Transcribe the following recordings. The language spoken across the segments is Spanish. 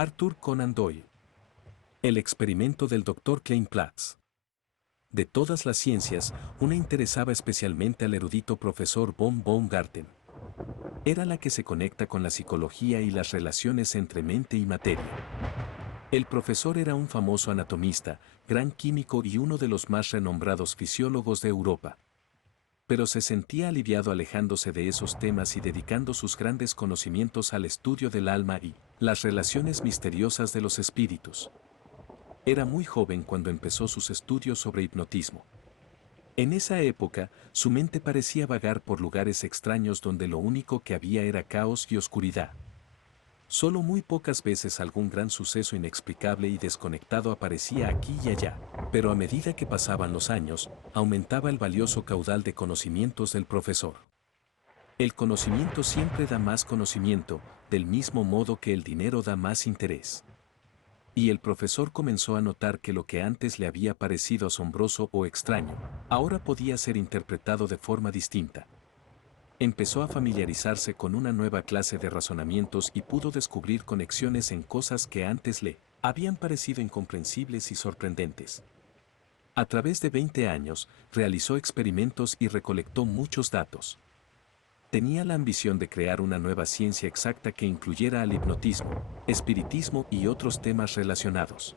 Arthur Conan Doyle. El experimento del Dr. Kleinplatz. De todas las ciencias, una interesaba especialmente al erudito profesor von Baumgarten. Era la que se conecta con la psicología y las relaciones entre mente y materia. El profesor era un famoso anatomista, gran químico y uno de los más renombrados fisiólogos de Europa. Pero se sentía aliviado alejándose de esos temas y dedicando sus grandes conocimientos al estudio del alma y las relaciones misteriosas de los espíritus. Era muy joven cuando empezó sus estudios sobre hipnotismo. En esa época, su mente parecía vagar por lugares extraños donde lo único que había era caos y oscuridad. Solo muy pocas veces algún gran suceso inexplicable y desconectado aparecía aquí y allá, pero a medida que pasaban los años, aumentaba el valioso caudal de conocimientos del profesor. El conocimiento siempre da más conocimiento, del mismo modo que el dinero da más interés. Y el profesor comenzó a notar que lo que antes le había parecido asombroso o extraño, ahora podía ser interpretado de forma distinta. Empezó a familiarizarse con una nueva clase de razonamientos y pudo descubrir conexiones en cosas que antes le habían parecido incomprensibles y sorprendentes. A través de 20 años, realizó experimentos y recolectó muchos datos. Tenía la ambición de crear una nueva ciencia exacta que incluyera al hipnotismo, espiritismo y otros temas relacionados.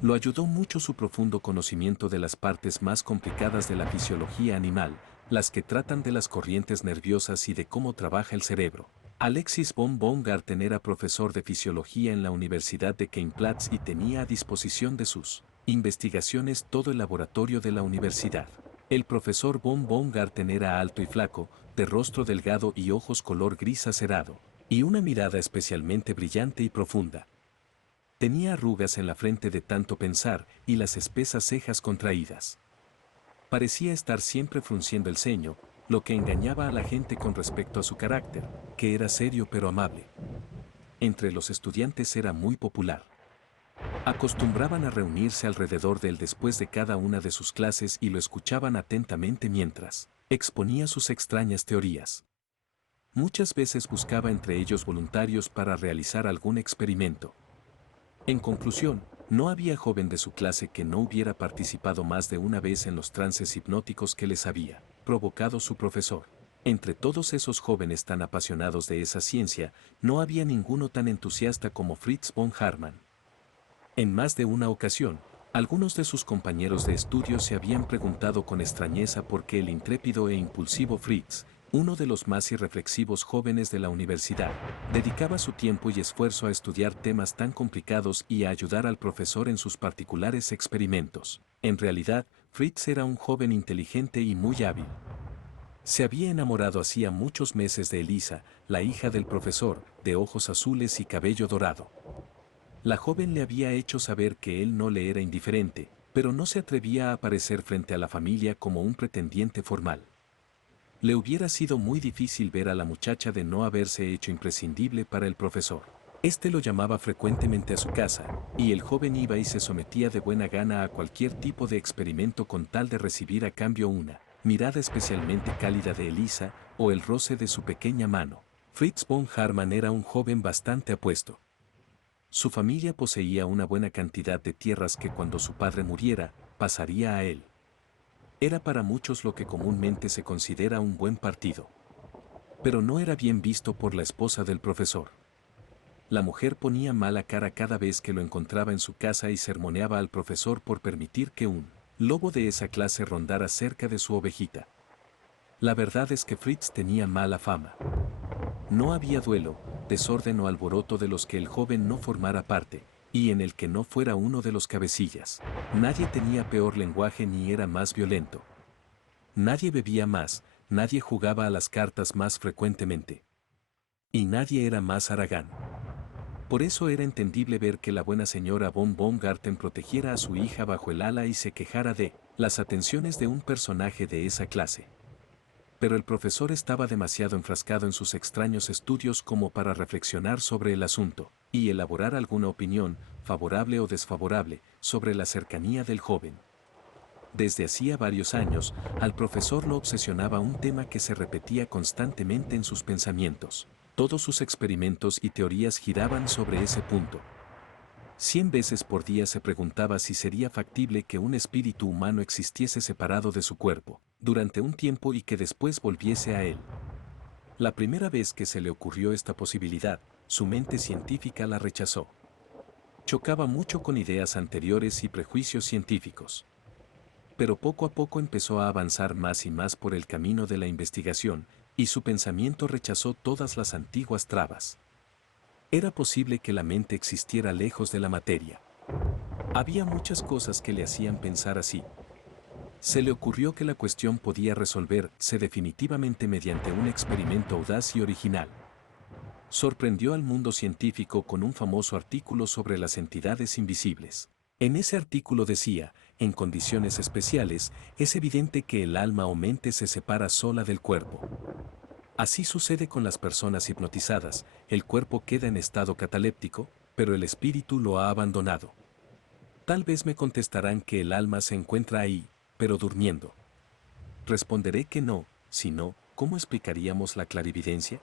Lo ayudó mucho su profundo conocimiento de las partes más complicadas de la fisiología animal, las que tratan de las corrientes nerviosas y de cómo trabaja el cerebro. Alexis von Baumgarten era profesor de fisiología en la Universidad de Kleinplatz y tenía a disposición de sus investigaciones todo el laboratorio de la universidad. El profesor von Baumgarten era alto y flaco, de rostro delgado y ojos color gris acerado, y una mirada especialmente brillante y profunda. Tenía arrugas en la frente de tanto pensar y las espesas cejas contraídas. Parecía estar siempre frunciendo el ceño, lo que engañaba a la gente con respecto a su carácter, que era serio pero amable. Entre los estudiantes era muy popular. Acostumbraban a reunirse alrededor de él después de cada una de sus clases y lo escuchaban atentamente mientras exponía sus extrañas teorías. Muchas veces buscaba entre ellos voluntarios para realizar algún experimento. En conclusión, no había joven de su clase que no hubiera participado más de una vez en los trances hipnóticos que les había provocado su profesor. Entre todos esos jóvenes tan apasionados de esa ciencia, no había ninguno tan entusiasta como Fritz von Hartmann. En más de una ocasión, algunos de sus compañeros de estudio se habían preguntado con extrañeza por qué el intrépido e impulsivo Fritz, uno de los más irreflexivos jóvenes de la universidad, dedicaba su tiempo y esfuerzo a estudiar temas tan complicados y a ayudar al profesor en sus particulares experimentos. En realidad, Fritz era un joven inteligente y muy hábil. Se había enamorado hacía muchos meses de Elisa, la hija del profesor, de ojos azules y cabello dorado. La joven le había hecho saber que él no le era indiferente, pero no se atrevía a aparecer frente a la familia como un pretendiente formal. Le hubiera sido muy difícil ver a la muchacha de no haberse hecho imprescindible para el profesor. Este lo llamaba frecuentemente a su casa, y el joven iba y se sometía de buena gana a cualquier tipo de experimento con tal de recibir a cambio una mirada especialmente cálida de Elisa o el roce de su pequeña mano. Fritz von Hartmann era un joven bastante apuesto. Su familia poseía una buena cantidad de tierras que cuando su padre muriera, pasaría a él. Era para muchos lo que comúnmente se considera un buen partido. Pero no era bien visto por la esposa del profesor. La mujer ponía mala cara cada vez que lo encontraba en su casa y sermoneaba al profesor por permitir que un lobo de esa clase rondara cerca de su ovejita. La verdad es que Fritz tenía mala fama. No había duelo, desorden o alboroto de los que el joven no formara parte, y en el que no fuera uno de los cabecillas. Nadie tenía peor lenguaje ni era más violento. Nadie bebía más, nadie jugaba a las cartas más frecuentemente. Y nadie era más haragán. Por eso era entendible ver que la buena señora von Baumgarten protegiera a su hija bajo el ala y se quejara de las atenciones de un personaje de esa clase. Pero el profesor estaba demasiado enfrascado en sus extraños estudios como para reflexionar sobre el asunto, y elaborar alguna opinión, favorable o desfavorable, sobre la cercanía del joven. Desde hacía varios años, al profesor lo obsesionaba un tema que se repetía constantemente en sus pensamientos. Todos sus experimentos y teorías giraban sobre ese punto. 100 veces por día se preguntaba si sería factible que un espíritu humano existiese separado de su cuerpo, durante un tiempo y que después volviese a él. La primera vez que se le ocurrió esta posibilidad, su mente científica la rechazó. Chocaba mucho con ideas anteriores y prejuicios científicos. Pero poco a poco empezó a avanzar más y más por el camino de la investigación, y su pensamiento rechazó todas las antiguas trabas. Era posible que la mente existiera lejos de la materia. Había muchas cosas que le hacían pensar así. Se le ocurrió que la cuestión podía resolverse definitivamente mediante un experimento audaz y original. Sorprendió al mundo científico con un famoso artículo sobre las entidades invisibles. En ese artículo decía, en condiciones especiales, es evidente que el alma o mente se separa sola del cuerpo. Así sucede con las personas hipnotizadas, el cuerpo queda en estado cataléptico, pero el espíritu lo ha abandonado. Tal vez me contestarán que el alma se encuentra ahí, pero durmiendo. Responderé que no, si no, ¿cómo explicaríamos la clarividencia?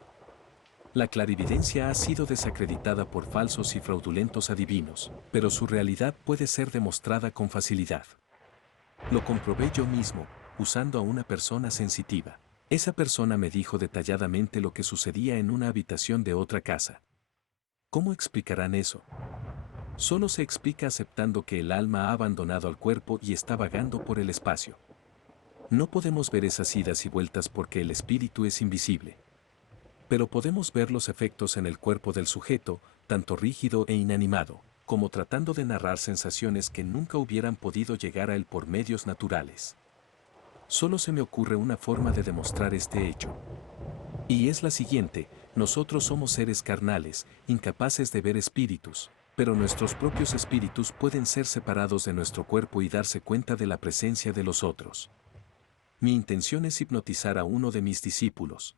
La clarividencia ha sido desacreditada por falsos y fraudulentos adivinos, pero su realidad puede ser demostrada con facilidad. Lo comprobé yo mismo, usando a una persona sensitiva. Esa persona me dijo detalladamente lo que sucedía en una habitación de otra casa. ¿Cómo explicarán eso? Solo se explica aceptando que el alma ha abandonado al cuerpo y está vagando por el espacio. No podemos ver esas idas y vueltas porque el espíritu es invisible. Pero podemos ver los efectos en el cuerpo del sujeto, tanto rígido e inanimado, como tratando de narrar sensaciones que nunca hubieran podido llegar a él por medios naturales. Solo se me ocurre una forma de demostrar este hecho. Y es la siguiente: nosotros somos seres carnales, incapaces de ver espíritus, pero nuestros propios espíritus pueden ser separados de nuestro cuerpo y darse cuenta de la presencia de los otros. Mi intención es hipnotizar a uno de mis discípulos.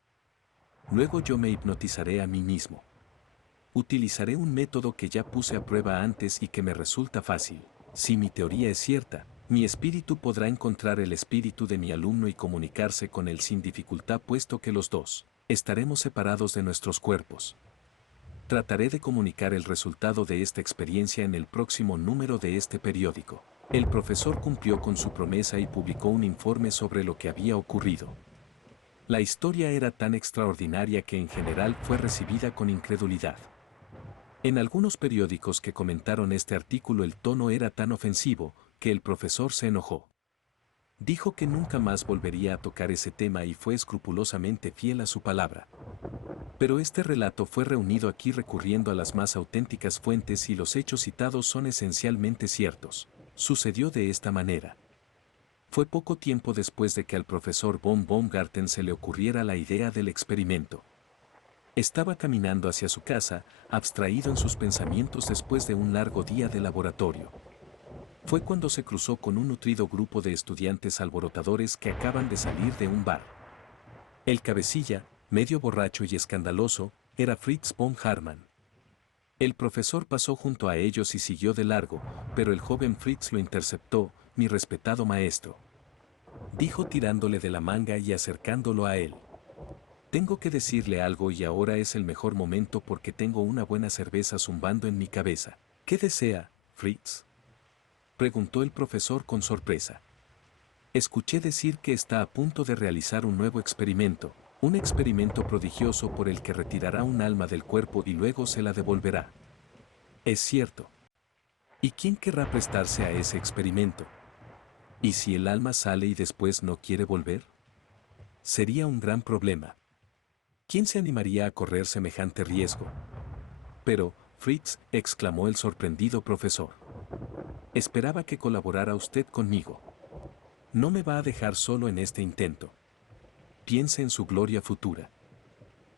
Luego yo me hipnotizaré a mí mismo. Utilizaré un método que ya puse a prueba antes y que me resulta fácil. Si mi teoría es cierta, mi espíritu podrá encontrar el espíritu de mi alumno y comunicarse con él sin dificultad, puesto que los dos estaremos separados de nuestros cuerpos. Trataré de comunicar el resultado de esta experiencia en el próximo número de este periódico. El profesor cumplió con su promesa y publicó un informe sobre lo que había ocurrido. La historia era tan extraordinaria que en general fue recibida con incredulidad. En algunos periódicos que comentaron este artículo el tono era tan ofensivo que el profesor se enojó. Dijo que nunca más volvería a tocar ese tema y fue escrupulosamente fiel a su palabra. Pero este relato fue reunido aquí recurriendo a las más auténticas fuentes y los hechos citados son esencialmente ciertos. Sucedió de esta manera. Fue poco tiempo después de que al profesor von Baumgarten se le ocurriera la idea del experimento. Estaba caminando hacia su casa, abstraído en sus pensamientos después de un largo día de laboratorio. Fue cuando se cruzó con un nutrido grupo de estudiantes alborotadores que acaban de salir de un bar. El cabecilla, medio borracho y escandaloso, era Fritz von Hartmann. El profesor pasó junto a ellos y siguió de largo, pero el joven Fritz lo interceptó: «Mi respetado maestro», dijo tirándole de la manga y acercándolo a él. «Tengo que decirle algo y ahora es el mejor momento porque tengo una buena cerveza zumbando en mi cabeza». «¿Qué desea, Fritz?», preguntó el profesor con sorpresa. «Escuché decir que está a punto de realizar un nuevo experimento, un experimento prodigioso por el que retirará un alma del cuerpo y luego se la devolverá». «Es cierto». «¿Y quién querrá prestarse a ese experimento? ¿Y si el alma sale y después no quiere volver? Sería un gran problema. ¿Quién se animaría a correr semejante riesgo?». «Pero, Fritz», exclamó el sorprendido profesor, «esperaba que colaborara usted conmigo. No me va a dejar solo en este intento. Piense en su gloria futura».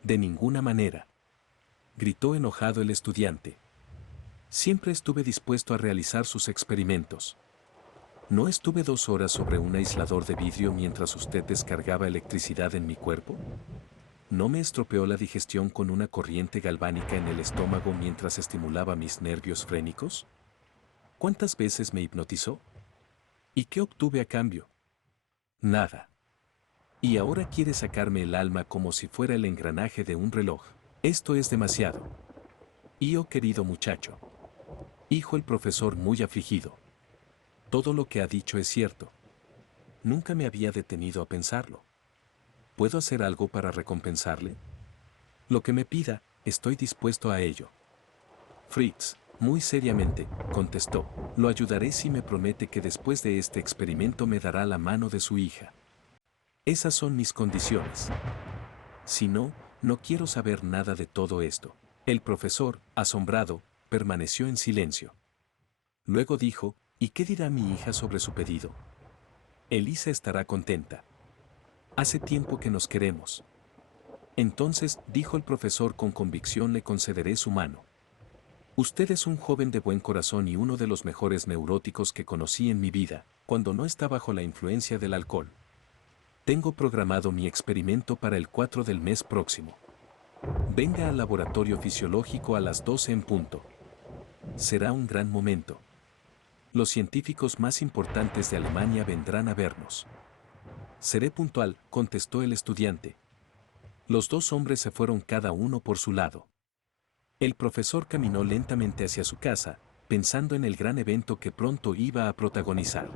«De ninguna manera», gritó enojado el estudiante. «Siempre estuve dispuesto a realizar sus experimentos. ¿No estuve 2 horas sobre un aislador de vidrio mientras usted descargaba electricidad en mi cuerpo? ¿No me estropeó la digestión con una corriente galvánica en el estómago mientras estimulaba mis nervios frénicos? ¿Cuántas veces me hipnotizó? ¿Y qué obtuve a cambio? Nada. Y ahora quiere sacarme el alma como si fuera el engranaje de un reloj». Esto es demasiado. Y oh querido muchacho. Dijo el profesor muy afligido. Todo lo que ha dicho es cierto. Nunca me había detenido a pensarlo. ¿Puedo hacer algo para recompensarle? Lo que me pida, estoy dispuesto a ello. Fritz, muy seriamente, contestó, lo ayudaré si me promete que después de este experimento me dará la mano de su hija. Esas son mis condiciones. Si no, no quiero saber nada de todo esto. El profesor, asombrado, permaneció en silencio. Luego dijo, ¿y qué dirá mi hija sobre su pedido? Elisa estará contenta. Hace tiempo que nos queremos. Entonces, dijo el profesor con convicción, le concederé su mano. Usted es un joven de buen corazón y uno de los mejores neuróticos que conocí en mi vida, cuando no está bajo la influencia del alcohol. Tengo programado mi experimento para el 4 del mes próximo. Venga al laboratorio fisiológico a las 12 en punto. Será un gran momento. Los científicos más importantes de Alemania vendrán a vernos. Seré puntual, contestó el estudiante. Los dos hombres se fueron cada uno por su lado. El profesor caminó lentamente hacia su casa, pensando en el gran evento que pronto iba a protagonizar.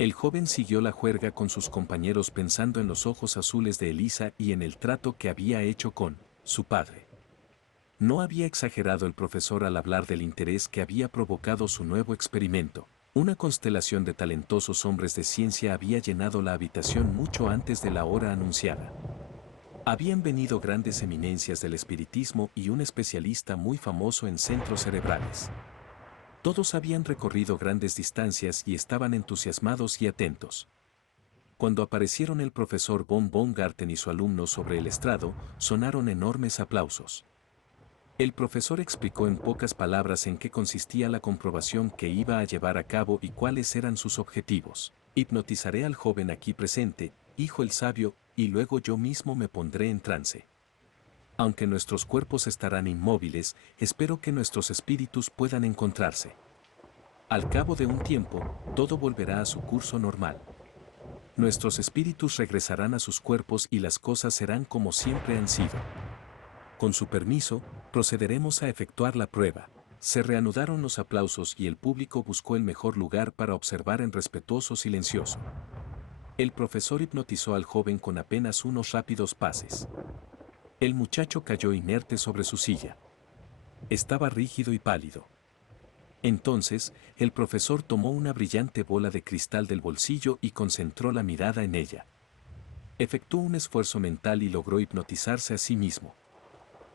El joven siguió la juerga con sus compañeros pensando en los ojos azules de Elisa y en el trato que había hecho con su padre. No había exagerado el profesor al hablar del interés que había provocado su nuevo experimento. Una constelación de talentosos hombres de ciencia había llenado la habitación mucho antes de la hora anunciada. Habían venido grandes eminencias del espiritismo y un especialista muy famoso en centros cerebrales. Todos habían recorrido grandes distancias y estaban entusiasmados y atentos. Cuando aparecieron el profesor von Baumgarten y su alumno sobre el estrado, sonaron enormes aplausos. El profesor explicó en pocas palabras en qué consistía la comprobación que iba a llevar a cabo y cuáles eran sus objetivos. Hipnotizaré al joven aquí presente, dijo el sabio, y luego yo mismo me pondré en trance. Aunque nuestros cuerpos estarán inmóviles, espero que nuestros espíritus puedan encontrarse. Al cabo de un tiempo, todo volverá a su curso normal. Nuestros espíritus regresarán a sus cuerpos y las cosas serán como siempre han sido. Con su permiso, procederemos a efectuar la prueba. Se reanudaron los aplausos y el público buscó el mejor lugar para observar en respetuoso silencioso. El profesor hipnotizó al joven con apenas unos rápidos pases. El muchacho cayó inerte sobre su silla. Estaba rígido y pálido. Entonces, el profesor tomó una brillante bola de cristal del bolsillo y concentró la mirada en ella. Efectuó un esfuerzo mental y logró hipnotizarse a sí mismo.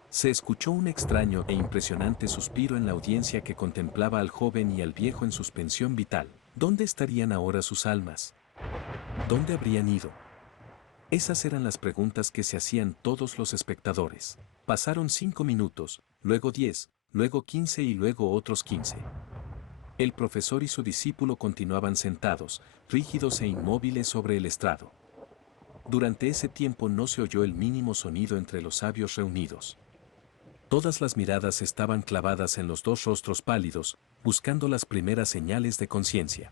Se escuchó un extraño e impresionante suspiro en la audiencia que contemplaba al joven y al viejo en suspensión vital. ¿Dónde estarían ahora sus almas? ¿Dónde habrían ido? Esas eran las preguntas que se hacían todos los espectadores. Pasaron 5 minutos, luego 10, luego 15 y luego otros 15. El profesor y su discípulo continuaban sentados, rígidos e inmóviles sobre el estrado. Durante ese tiempo no se oyó el mínimo sonido entre los sabios reunidos. Todas las miradas estaban clavadas en los dos rostros pálidos, buscando las primeras señales de conciencia.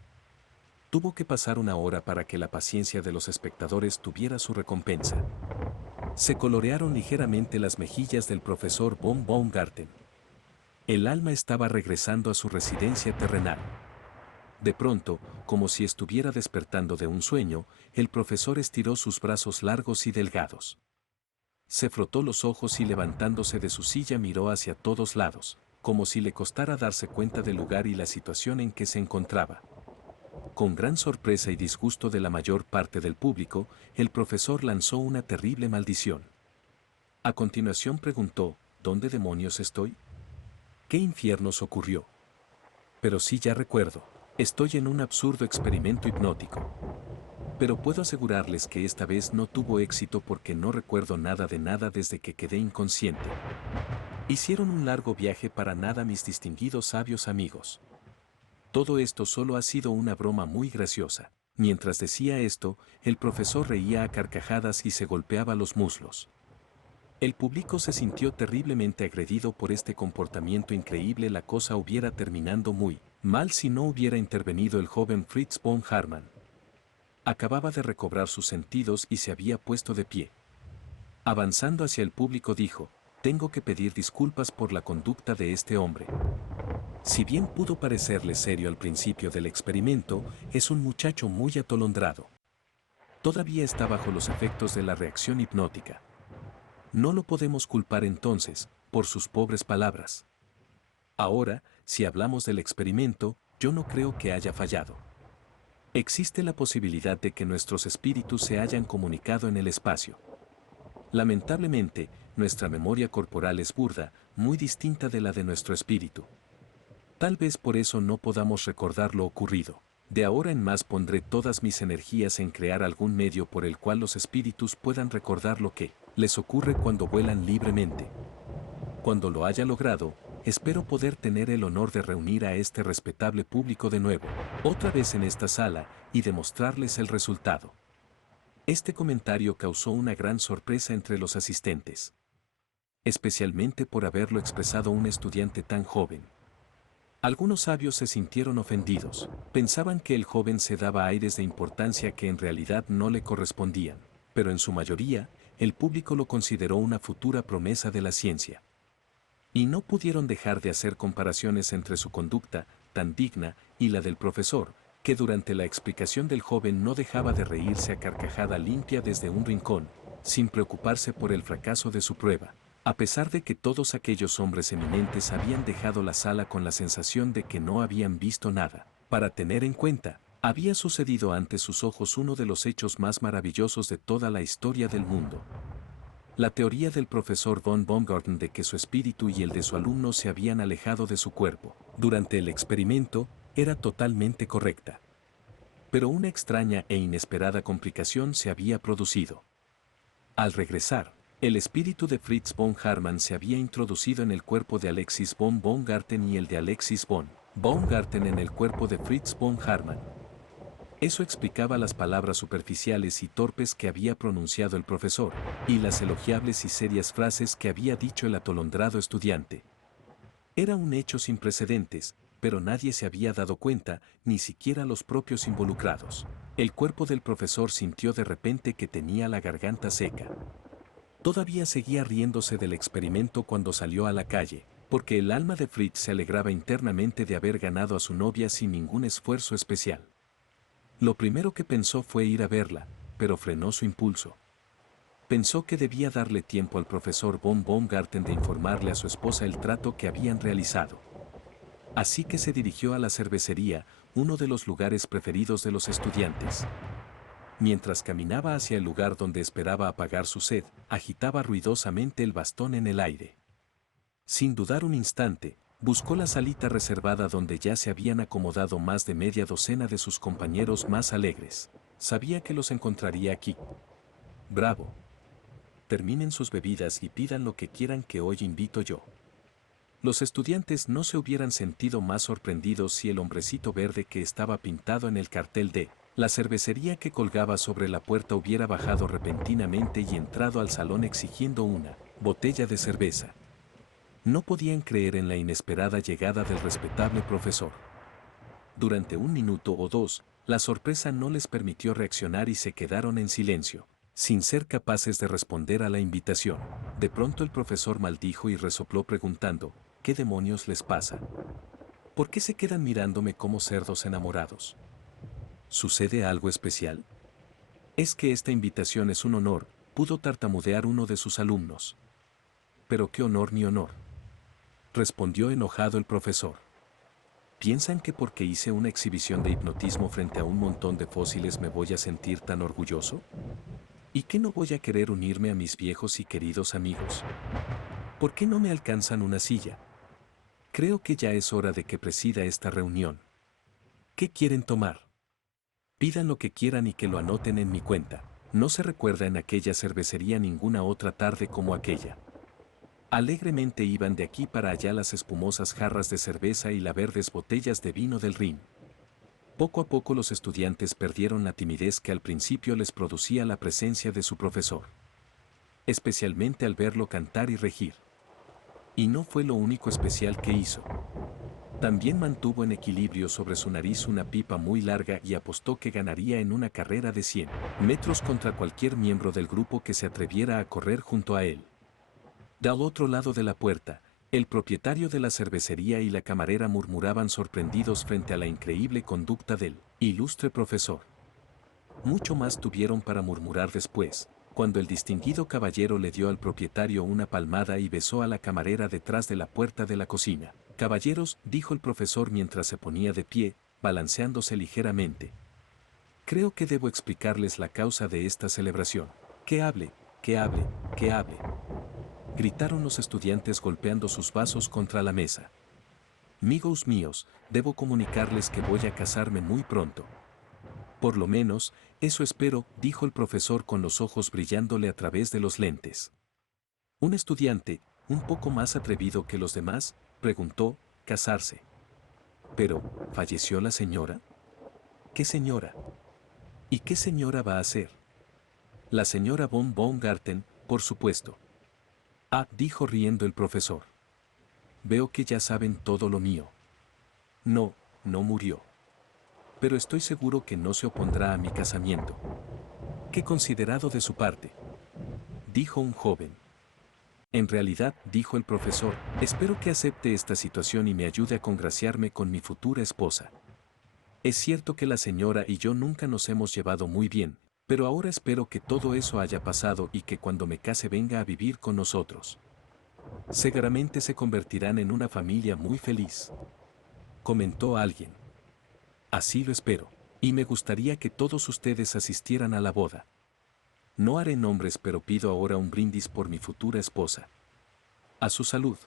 Tuvo que pasar una hora para que la paciencia de los espectadores tuviera su recompensa. Se colorearon ligeramente las mejillas del profesor von Baumgarten. El alma estaba regresando a su residencia terrenal. De pronto, como si estuviera despertando de un sueño, el profesor estiró sus brazos largos y delgados. Se frotó los ojos y levantándose de su silla miró hacia todos lados, como si le costara darse cuenta del lugar y la situación en que se encontraba. Con gran sorpresa y disgusto de la mayor parte del público, el profesor lanzó una terrible maldición. A continuación preguntó, ¿dónde demonios estoy? ¿Qué infiernos ocurrió? Pero sí, ya recuerdo, estoy en un absurdo experimento hipnótico. Pero puedo asegurarles que esta vez no tuvo éxito porque no recuerdo nada de nada desde que quedé inconsciente. Hicieron un largo viaje para nada mis distinguidos sabios amigos. Todo esto solo ha sido una broma muy graciosa. Mientras decía esto, el profesor reía a carcajadas y se golpeaba los muslos. El público se sintió terriblemente agredido por este comportamiento increíble. La cosa hubiera terminado muy mal si no hubiera intervenido el joven Fritz von Hartmann. Acababa de recobrar sus sentidos y se había puesto de pie. Avanzando hacia el público dijo, tengo que pedir disculpas por la conducta de este hombre. Si bien pudo parecerle serio al principio del experimento, es un muchacho muy atolondrado. Todavía está bajo los efectos de la reacción hipnótica. No lo podemos culpar entonces, por sus pobres palabras. Ahora, si hablamos del experimento, yo no creo que haya fallado. Existe la posibilidad de que nuestros espíritus se hayan comunicado en el espacio. Lamentablemente, nuestra memoria corporal es burda, muy distinta de la de nuestro espíritu. Tal vez por eso no podamos recordar lo ocurrido. De ahora en más pondré todas mis energías en crear algún medio por el cual los espíritus puedan recordar lo que les ocurre cuando vuelan libremente. Cuando lo haya logrado, espero poder tener el honor de reunir a este respetable público de nuevo, otra vez en esta sala, y demostrarles el resultado. Este comentario causó una gran sorpresa entre los asistentes, especialmente por haberlo expresado un estudiante tan joven. Algunos sabios se sintieron ofendidos, pensaban que el joven se daba aires de importancia que en realidad no le correspondían, pero en su mayoría, el público lo consideró una futura promesa de la ciencia. Y no pudieron dejar de hacer comparaciones entre su conducta, tan digna, y la del profesor, que durante la explicación del joven no dejaba de reírse a carcajada limpia desde un rincón, sin preocuparse por el fracaso de su prueba. A pesar de que todos aquellos hombres eminentes habían dejado la sala con la sensación de que no habían visto nada, para tener en cuenta, había sucedido ante sus ojos uno de los hechos más maravillosos de toda la historia del mundo. La teoría del profesor von Baumgarten de que su espíritu y el de su alumno se habían alejado de su cuerpo durante el experimento era totalmente correcta. Pero una extraña e inesperada complicación se había producido. Al regresar, el espíritu de Fritz von Hartmann se había introducido en el cuerpo de Alexis von Baumgarten y el de Alexis von Baumgarten en el cuerpo de Fritz von Hartmann. Eso explicaba las palabras superficiales y torpes que había pronunciado el profesor, y las elogiables y serias frases que había dicho el atolondrado estudiante. Era un hecho sin precedentes, pero nadie se había dado cuenta, ni siquiera los propios involucrados. El cuerpo del profesor sintió de repente que tenía la garganta seca. Todavía seguía riéndose del experimento cuando salió a la calle, porque el alma de Fritz se alegraba internamente de haber ganado a su novia sin ningún esfuerzo especial. Lo primero que pensó fue ir a verla, pero frenó su impulso. Pensó que debía darle tiempo al profesor von Baumgarten de informarle a su esposa el trato que habían realizado. Así que se dirigió a la cervecería, uno de los lugares preferidos de los estudiantes. Mientras caminaba hacia el lugar donde esperaba apagar su sed, agitaba ruidosamente el bastón en el aire. Sin dudar un instante, buscó la salita reservada donde ya se habían acomodado más de media docena de sus compañeros más alegres. Sabía que los encontraría aquí. Bravo. Terminen sus bebidas y pidan lo que quieran que hoy invito yo. Los estudiantes no se hubieran sentido más sorprendidos si el hombrecito verde que estaba pintado en el cartel de la cervecería que colgaba sobre la puerta hubiera bajado repentinamente y entrado al salón exigiendo una botella de cerveza. No podían creer en la inesperada llegada del respetable profesor. Durante un minuto o dos, la sorpresa no les permitió reaccionar y se quedaron en silencio, sin ser capaces de responder a la invitación. De pronto el profesor maldijo y resopló preguntando, ¿qué demonios les pasa? ¿Por qué se quedan mirándome como cerdos enamorados? ¿Sucede algo especial? Es que esta invitación es un honor, pudo tartamudear uno de sus alumnos. ¿Pero qué honor ni honor?, respondió enojado el profesor. ¿Piensan que porque hice una exhibición de hipnotismo frente a un montón de fósiles me voy a sentir tan orgulloso? ¿Y qué no voy a querer unirme a mis viejos y queridos amigos? ¿Por qué no me alcanzan una silla? Creo que ya es hora de que presida esta reunión. ¿Qué quieren tomar? Pidan lo que quieran y que lo anoten en mi cuenta. No se recuerda en aquella cervecería ninguna otra tarde como aquella. Alegremente iban de aquí para allá las espumosas jarras de cerveza y las verdes botellas de vino del Rin. Poco a poco los estudiantes perdieron la timidez que al principio les producía la presencia de su profesor, especialmente al verlo cantar y regir. Y no fue lo único especial que hizo. También mantuvo en equilibrio sobre su nariz una pipa muy larga y apostó que ganaría en una carrera de 100 metros contra cualquier miembro del grupo que se atreviera a correr junto a él. Del otro lado de la puerta, el propietario de la cervecería y la camarera murmuraban sorprendidos frente a la increíble conducta del ilustre profesor. Mucho más tuvieron para murmurar después, cuando el distinguido caballero le dio al propietario una palmada y besó a la camarera detrás de la puerta de la cocina. Caballeros, dijo el profesor mientras se ponía de pie, balanceándose ligeramente. Creo que debo explicarles la causa de esta celebración. Que hable, que hable, que hable. Gritaron los estudiantes golpeando sus vasos contra la mesa. Amigos míos, debo comunicarles que voy a casarme muy pronto. Por lo menos, eso espero, dijo el profesor con los ojos brillándole a través de los lentes. Un estudiante, un poco más atrevido que los demás, preguntó, ¿casarse? Pero, ¿falleció la señora? ¿Qué señora? ¿Y qué señora va a ser? La señora von Baumgarten, por supuesto. Ah, dijo riendo el profesor. Veo que ya saben todo lo mío. No, no murió. Pero estoy seguro que no se opondrá a mi casamiento. Qué considerado de su parte, dijo un joven. En realidad, dijo el profesor, espero que acepte esta situación y me ayude a congraciarme con mi futura esposa. Es cierto que la señora y yo nunca nos hemos llevado muy bien, pero ahora espero que todo eso haya pasado y que cuando me case venga a vivir con nosotros. Seguramente se convertirán en una familia muy feliz, comentó alguien. Así lo espero, y me gustaría que todos ustedes asistieran a la boda. No haré nombres, pero pido ahora un brindis por mi futura esposa. A su salud.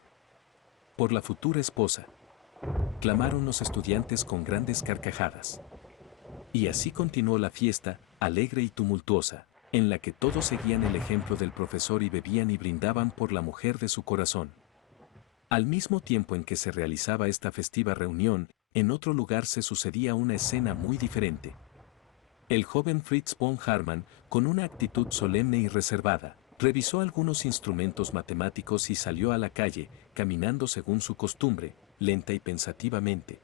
Por la futura esposa, clamaron los estudiantes con grandes carcajadas. Y así continuó la fiesta, alegre y tumultuosa, en la que todos seguían el ejemplo del profesor y bebían y brindaban por la mujer de su corazón. Al mismo tiempo en que se realizaba esta festiva reunión, en otro lugar se sucedía una escena muy diferente. El joven Fritz von Hartmann, con una actitud solemne y reservada, revisó algunos instrumentos matemáticos y salió a la calle, caminando según su costumbre, lenta y pensativamente.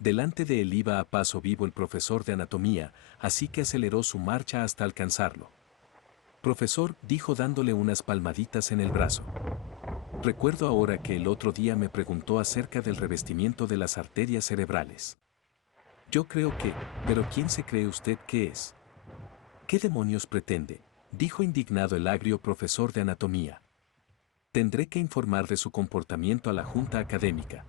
Delante de él iba a paso vivo el profesor de anatomía, así que aceleró su marcha hasta alcanzarlo. Profesor, dijo dándole unas palmaditas en el brazo. Recuerdo ahora que el otro día me preguntó acerca del revestimiento de las arterias cerebrales. Yo creo que, pero ¿quién se cree usted que es? ¿Qué demonios pretende?, dijo indignado el agrio profesor de anatomía. Tendré que informar de su comportamiento a la junta académica.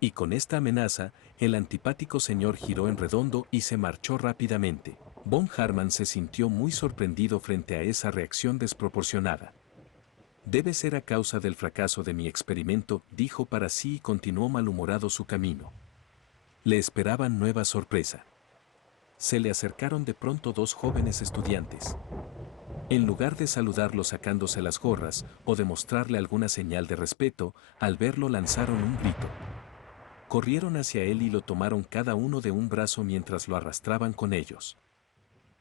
Y con esta amenaza, el antipático señor giró en redondo y se marchó rápidamente. Von Hartmann se sintió muy sorprendido frente a esa reacción desproporcionada. Debe ser a causa del fracaso de mi experimento, dijo para sí y continuó malhumorado su camino. Le esperaban nueva sorpresa. Se le acercaron de pronto dos jóvenes estudiantes. En lugar de saludarlo sacándose las gorras o de mostrarle alguna señal de respeto, al verlo lanzaron un grito. Corrieron hacia él y lo tomaron cada uno de un brazo mientras lo arrastraban con ellos.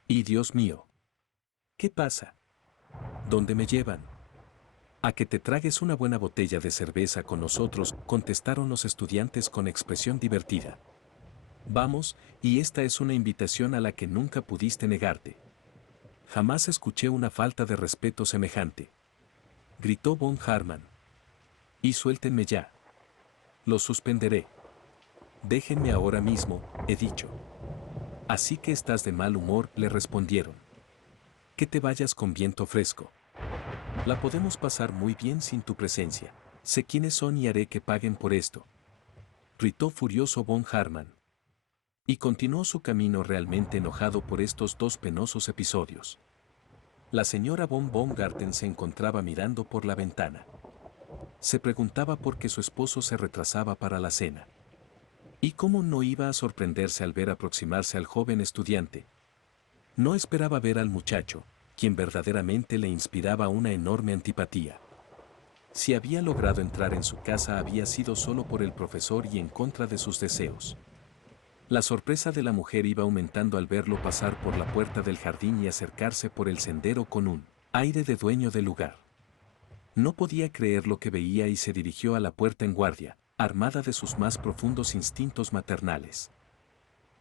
¡Y Dios mío! ¿Qué pasa? ¿Dónde me llevan? A que te tragues una buena botella de cerveza con nosotros, contestaron los estudiantes con expresión divertida. Vamos, y esta es una invitación a la que nunca pudiste negarte. Jamás escuché una falta de respeto semejante. Gritó von Hartmann. Y suéltenme ya. Los suspenderé. Déjenme ahora mismo, he dicho. Así que estás de mal humor, le respondieron. Que te vayas con viento fresco. La podemos pasar muy bien sin tu presencia. Sé quiénes son y haré que paguen por esto. Gritó furioso von Hartmann. Y continuó su camino realmente enojado por estos dos penosos episodios. La señora von Baumgarten se encontraba mirando por la ventana. Se preguntaba por qué su esposo se retrasaba para la cena. ¿Y cómo no iba a sorprenderse al ver aproximarse al joven estudiante? No esperaba ver al muchacho, quien verdaderamente le inspiraba una enorme antipatía. Si había logrado entrar en su casa había sido solo por el profesor y en contra de sus deseos. La sorpresa de la mujer iba aumentando al verlo pasar por la puerta del jardín y acercarse por el sendero con un aire de dueño del lugar. No podía creer lo que veía y se dirigió a la puerta en guardia, armada de sus más profundos instintos maternales.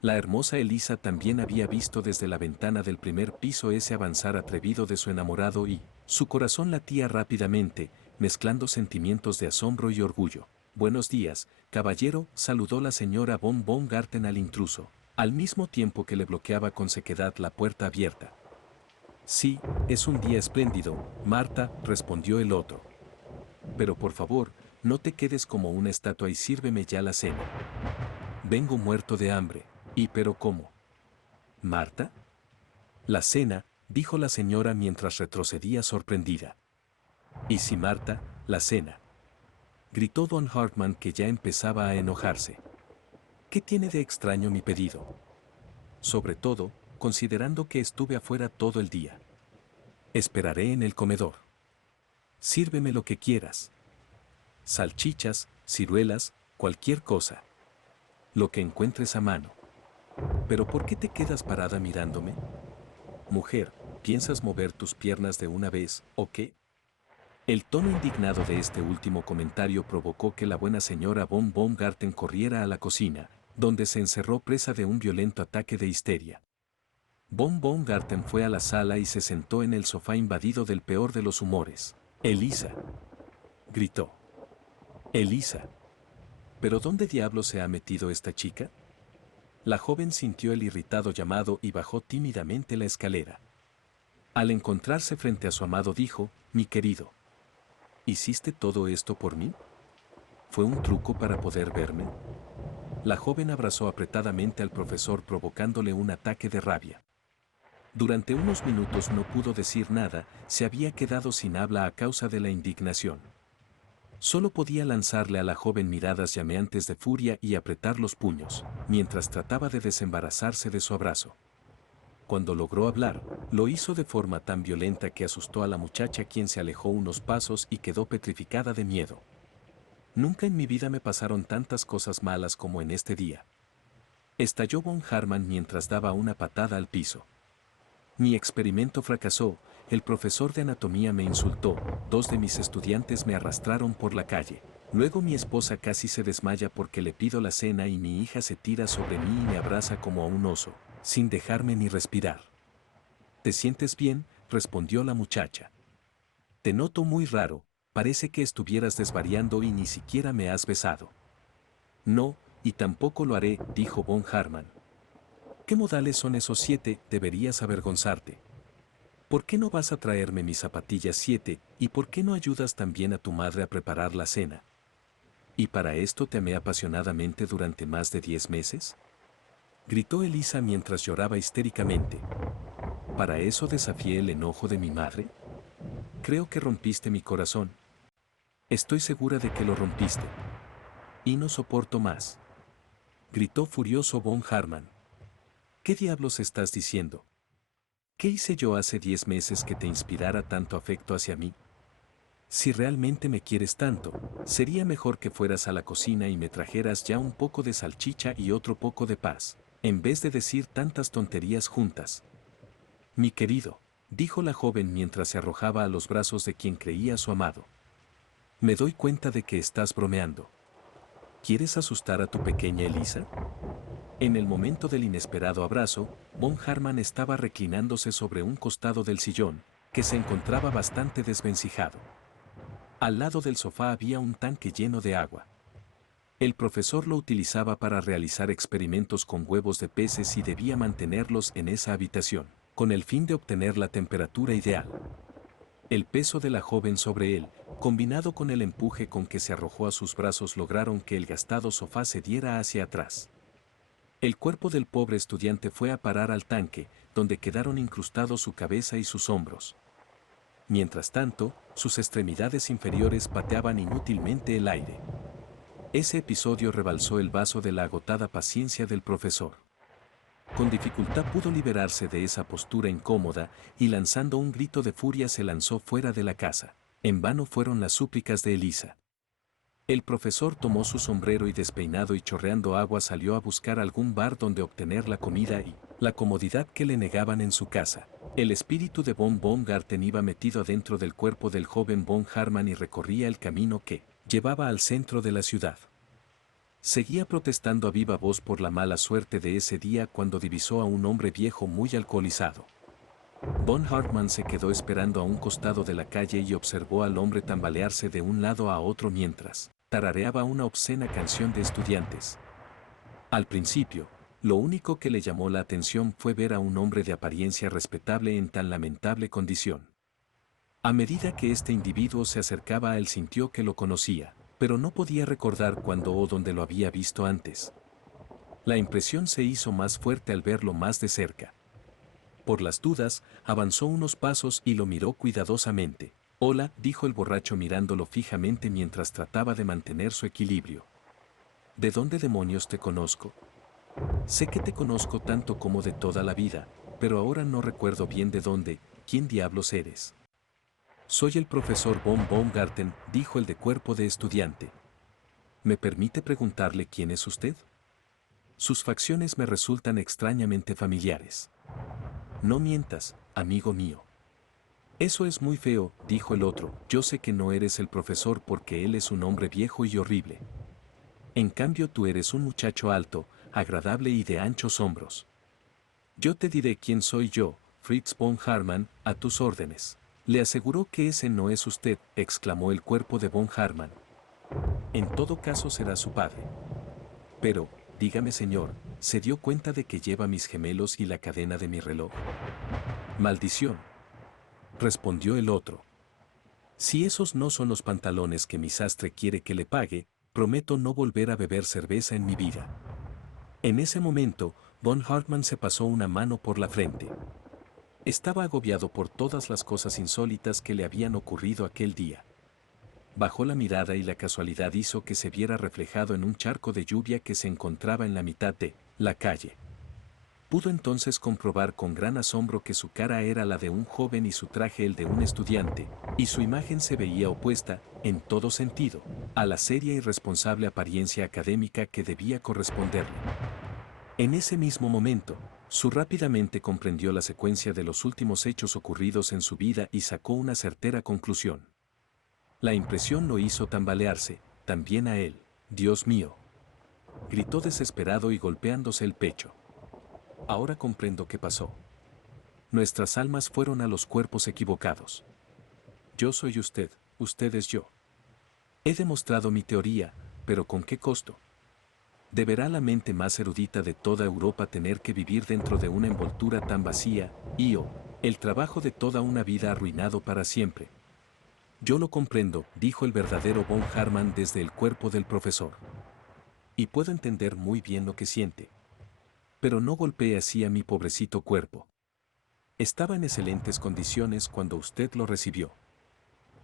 La hermosa Elisa también había visto desde la ventana del primer piso ese avanzar atrevido de su enamorado y su corazón latía rápidamente, mezclando sentimientos de asombro y orgullo. Buenos días, caballero, saludó la señora von Baumgarten al intruso, al mismo tiempo que le bloqueaba con sequedad la puerta abierta. Sí, es un día espléndido, Marta, respondió el otro. Pero por favor, no te quedes como una estatua y sírveme ya la cena. Vengo muerto de hambre. ¿Y pero cómo? ¿Marta? La cena, dijo la señora mientras retrocedía sorprendida. ¿Y si Marta, la cena? Gritó don Hartman que ya empezaba a enojarse. ¿Qué tiene de extraño mi pedido? Sobre todo, considerando que estuve afuera todo el día. Esperaré en el comedor. Sírveme lo que quieras. Salchichas, ciruelas, cualquier cosa. Lo que encuentres a mano. ¿Pero por qué te quedas parada mirándome? Mujer, ¿piensas mover tus piernas de una vez, o qué? El tono indignado de este último comentario provocó que la buena señora von Baumgarten corriera a la cocina, donde se encerró presa de un violento ataque de histeria. Von Baumgarten fue a la sala y se sentó en el sofá invadido del peor de los humores. Elisa. Gritó. Elisa. ¿Pero dónde diablos se ha metido esta chica? La joven sintió el irritado llamado y bajó tímidamente la escalera. Al encontrarse frente a su amado dijo, mi querido, ¿hiciste todo esto por mí? ¿Fue un truco para poder verme? La joven abrazó apretadamente al profesor provocándole un ataque de rabia. Durante unos minutos no pudo decir nada, se había quedado sin habla a causa de la indignación. Solo podía lanzarle a la joven miradas llameantes de furia y apretar los puños, mientras trataba de desembarazarse de su abrazo. Cuando logró hablar, lo hizo de forma tan violenta que asustó a la muchacha, quien se alejó unos pasos y quedó petrificada de miedo. Nunca en mi vida me pasaron tantas cosas malas como en este día. Estalló von Hartman mientras daba una patada al piso. Mi experimento fracasó, el profesor de anatomía me insultó, 2 de mis estudiantes me arrastraron por la calle. Luego mi esposa casi se desmaya porque le pido la cena y mi hija se tira sobre mí y me abraza como a un oso, sin dejarme ni respirar. ¿Te sientes bien?, respondió la muchacha. Te noto muy raro, parece que estuvieras desvariando y ni siquiera me has besado. No, y tampoco lo haré, dijo von Hartman. ¿Qué modales son esos 7? Deberías avergonzarte. ¿Por qué no vas a traerme mis zapatillas 7? ¿Y por qué no ayudas también a tu madre a preparar la cena? ¿Y para esto te amé apasionadamente durante más de 10 meses? Gritó Elisa mientras lloraba histéricamente. ¿Para eso desafié el enojo de mi madre? Creo que rompiste mi corazón. Estoy segura de que lo rompiste. Y no soporto más. Gritó furioso von Hartman. ¿Qué diablos estás diciendo? ¿Qué hice yo hace 10 meses que te inspirara tanto afecto hacia mí? Si realmente me quieres tanto, sería mejor que fueras a la cocina y me trajeras ya un poco de salchicha y otro poco de paz, en vez de decir tantas tonterías juntas. Mi querido, dijo la joven mientras se arrojaba a los brazos de quien creía su amado. Me doy cuenta de que estás bromeando. ¿Quieres asustar a tu pequeña Elisa? En el momento del inesperado abrazo, von Hartman estaba reclinándose sobre un costado del sillón, que se encontraba bastante desvencijado. Al lado del sofá había un tanque lleno de agua. El profesor lo utilizaba para realizar experimentos con huevos de peces y debía mantenerlos en esa habitación, con el fin de obtener la temperatura ideal. El peso de la joven sobre él, combinado con el empuje con que se arrojó a sus brazos, lograron que el gastado sofá se diera hacia atrás. El cuerpo del pobre estudiante fue a parar al tanque, donde quedaron incrustados su cabeza y sus hombros. Mientras tanto, sus extremidades inferiores pateaban inútilmente el aire. Ese episodio rebalsó el vaso de la agotada paciencia del profesor. Con dificultad pudo liberarse de esa postura incómoda y lanzando un grito de furia se lanzó fuera de la casa. En vano fueron las súplicas de Elisa. El profesor tomó su sombrero y despeinado y chorreando agua salió a buscar algún bar donde obtener la comida y la comodidad que le negaban en su casa. El espíritu de von Baumgarten iba metido dentro del cuerpo del joven von Hartman y recorría el camino que llevaba al centro de la ciudad. Seguía protestando a viva voz por la mala suerte de ese día cuando divisó a un hombre viejo muy alcoholizado. Von Hartmann se quedó esperando a un costado de la calle y observó al hombre tambalearse de un lado a otro mientras tarareaba una obscena canción de estudiantes. Al principio, lo único que le llamó la atención fue ver a un hombre de apariencia respetable en tan lamentable condición. A medida que este individuo se acercaba a él sintió que lo conocía, pero no podía recordar cuándo o dónde lo había visto antes. La impresión se hizo más fuerte al verlo más de cerca. Por las dudas, avanzó unos pasos y lo miró cuidadosamente. «Hola», dijo el borracho mirándolo fijamente mientras trataba de mantener su equilibrio. «¿De dónde demonios te conozco?» «Sé que te conozco tanto como de toda la vida, pero ahora no recuerdo bien de dónde, quién diablos eres». «Soy el profesor von Baumgarten», dijo el de cuerpo de estudiante. «¿Me permite preguntarle quién es usted? Sus facciones me resultan extrañamente familiares». «No mientas, amigo mío». «Eso es muy feo», dijo el otro. «Yo sé que no eres el profesor porque él es un hombre viejo y horrible. En cambio tú eres un muchacho alto, agradable y de anchos hombros. Yo te diré quién soy yo, Fritz von Hartmann, a tus órdenes». «Le aseguró que ese no es usted», exclamó el cuerpo de von Hartmann. «En todo caso será su padre». «Pero, dígame señor, ¿se dio cuenta de que lleva mis gemelos y la cadena de mi reloj?» «Maldición», respondió el otro. «Si esos no son los pantalones que mi sastre quiere que le pague, prometo no volver a beber cerveza en mi vida». En ese momento, von Hartmann se pasó una mano por la frente. Estaba agobiado por todas las cosas insólitas que le habían ocurrido aquel día. Bajó la mirada y la casualidad hizo que se viera reflejado en un charco de lluvia que se encontraba en la mitad de la calle. Pudo entonces comprobar con gran asombro que su cara era la de un joven y su traje el de un estudiante, y su imagen se veía opuesta, en todo sentido, a la seria y responsable apariencia académica que debía corresponderle. En ese mismo momento, su rápidamente comprendió la secuencia de los últimos hechos ocurridos en su vida y sacó una certera conclusión. La impresión lo hizo tambalearse, también a él. «Dios mío», gritó desesperado y golpeándose el pecho. «Ahora comprendo qué pasó. Nuestras almas fueron a los cuerpos equivocados. Yo soy usted, usted es yo. He demostrado mi teoría, pero ¿con qué costo? ¿Deberá la mente más erudita de toda Europa tener que vivir dentro de una envoltura tan vacía, y el trabajo de toda una vida arruinado para siempre?» «Yo lo comprendo», dijo el verdadero von Hartmann desde el cuerpo del profesor. «Y puedo entender muy bien lo que siente. Pero no golpee así a mi pobrecito cuerpo. Estaba en excelentes condiciones cuando usted lo recibió.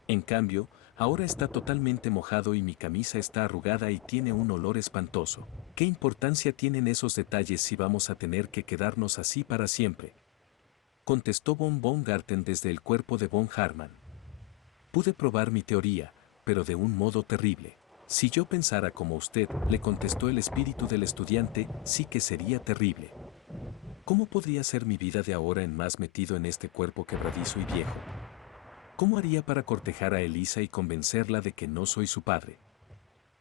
En cambio, ahora está totalmente mojado y mi camisa está arrugada y tiene un olor espantoso. ¿Qué importancia tienen esos detalles si vamos a tener que quedarnos así para siempre?», contestó von Baumgarten desde el cuerpo de von Hartmann. «Pude probar mi teoría, pero de un modo terrible. Si yo pensara como usted», le contestó el espíritu del estudiante, «sí que sería terrible. ¿Cómo podría ser mi vida de ahora en más metido en este cuerpo quebradizo y viejo? ¿Cómo haría para cortejar a Elisa y convencerla de que no soy su padre?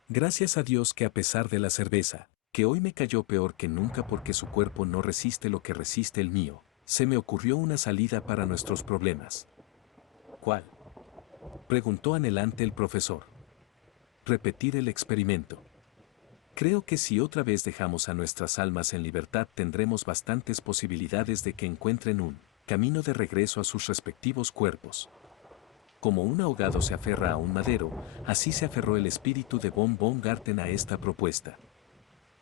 Gracias a Dios que a pesar de la cerveza, que hoy me cayó peor que nunca porque su cuerpo no resiste lo que resiste el mío, se me ocurrió una salida para nuestros problemas». «¿Cuál?», preguntó anhelante el profesor. «Repetir el experimento. Creo que si otra vez dejamos a nuestras almas en libertad tendremos bastantes posibilidades de que encuentren un camino de regreso a sus respectivos cuerpos». Como un ahogado se aferra a un madero, así se aferró el espíritu de von Baumgarten a esta propuesta.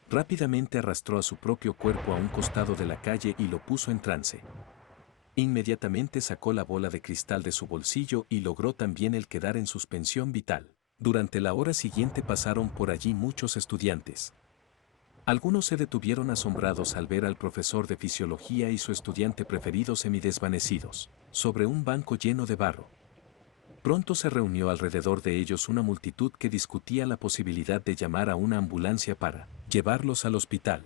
Rápidamente arrastró a su propio cuerpo a un costado de la calle y lo puso en trance. Inmediatamente sacó la bola de cristal de su bolsillo y logró también el quedar en suspensión vital. Durante la hora siguiente pasaron por allí muchos estudiantes. Algunos se detuvieron asombrados al ver al profesor de fisiología y su estudiante preferido semidesvanecidos, sobre un banco lleno de barro. Pronto se reunió alrededor de ellos una multitud que discutía la posibilidad de llamar a una ambulancia para llevarlos al hospital.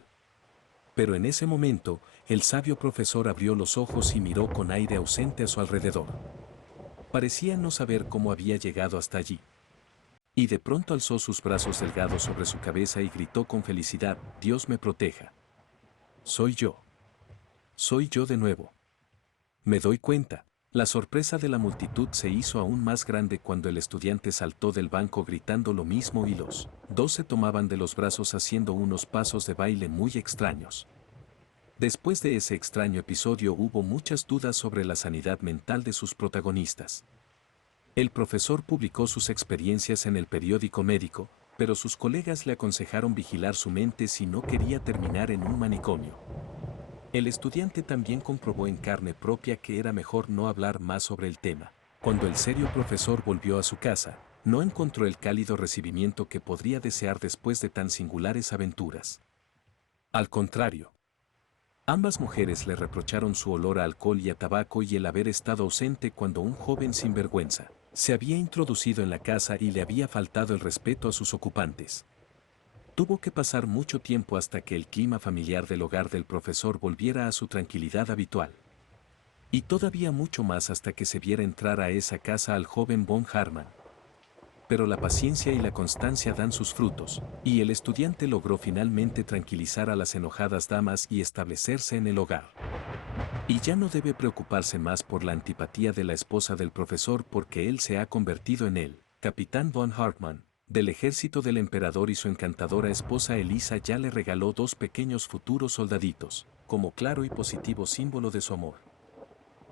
Pero en ese momento, el sabio profesor abrió los ojos y miró con aire ausente a su alrededor. Parecía no saber cómo había llegado hasta allí. Y de pronto alzó sus brazos delgados sobre su cabeza y gritó con felicidad, Dios me proteja. Soy yo. Soy yo de nuevo. Me doy cuenta. La sorpresa de la multitud se hizo aún más grande cuando el estudiante saltó del banco gritando lo mismo y los dos se tomaban de los brazos haciendo unos pasos de baile muy extraños. Después de ese extraño episodio hubo muchas dudas sobre la sanidad mental de sus protagonistas. El profesor publicó sus experiencias en el periódico médico, pero sus colegas le aconsejaron vigilar su mente si no quería terminar en un manicomio. El estudiante también comprobó en carne propia que era mejor no hablar más sobre el tema. Cuando el serio profesor volvió a su casa, no encontró el cálido recibimiento que podría desear después de tan singulares aventuras. Al contrario, ambas mujeres le reprocharon su olor a alcohol y a tabaco y el haber estado ausente cuando un joven sinvergüenza se había introducido en la casa y le había faltado el respeto a sus ocupantes. Tuvo que pasar mucho tiempo hasta que el clima familiar del hogar del profesor volviera a su tranquilidad habitual. Y todavía mucho más hasta que se viera entrar a esa casa al joven von Hartmann. Pero la paciencia y la constancia dan sus frutos, y el estudiante logró finalmente tranquilizar a las enojadas damas y establecerse en el hogar. Y ya no debe preocuparse más por la antipatía de la esposa del profesor porque él se ha convertido en él, capitán von Hartmann, del ejército del emperador, y su encantadora esposa Elisa ya le regaló 2 pequeños futuros soldaditos, como claro y positivo símbolo de su amor.